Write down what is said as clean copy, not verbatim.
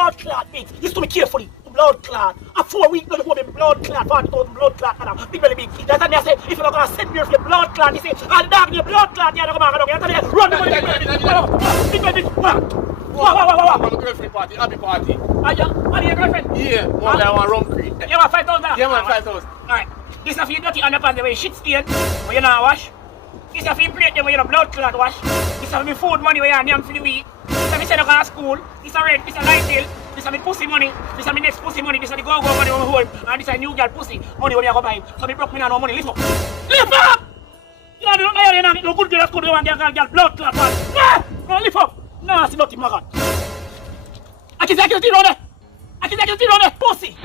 blood clot, mate. Listen to me carefully. Blood clot. A 4 week, no, you me blood clot, 40,000 blood clot, now. Big belly big. That's what I say. If you're not gonna send me for blood clot, you say, and dog, your blood clot, you're not gonna run the money. Big belly big. Wow. I'm on a girlfriend party, happy party. Are you your girlfriend? Yeah, one I want rum cream. You want 5,000? Yeah, man, 5,000. Alright. This is for you dirty underpants the way shit stain, when you not wash. This is for you plate them when you blood clot wash. This is for me food money when you name for the week. This is for me send to school. This is rent, this is light bill. This is my pussy money. This is my next pussy money. This is the go-go money on home. And this is new girl pussy money when you go buy. So me broke me now no money. Lift up. Lift up! You don't know no good girl that's good you want girl blood clot wash. No, lift up. No, it's not in my god. I can take you to the road. Pussy.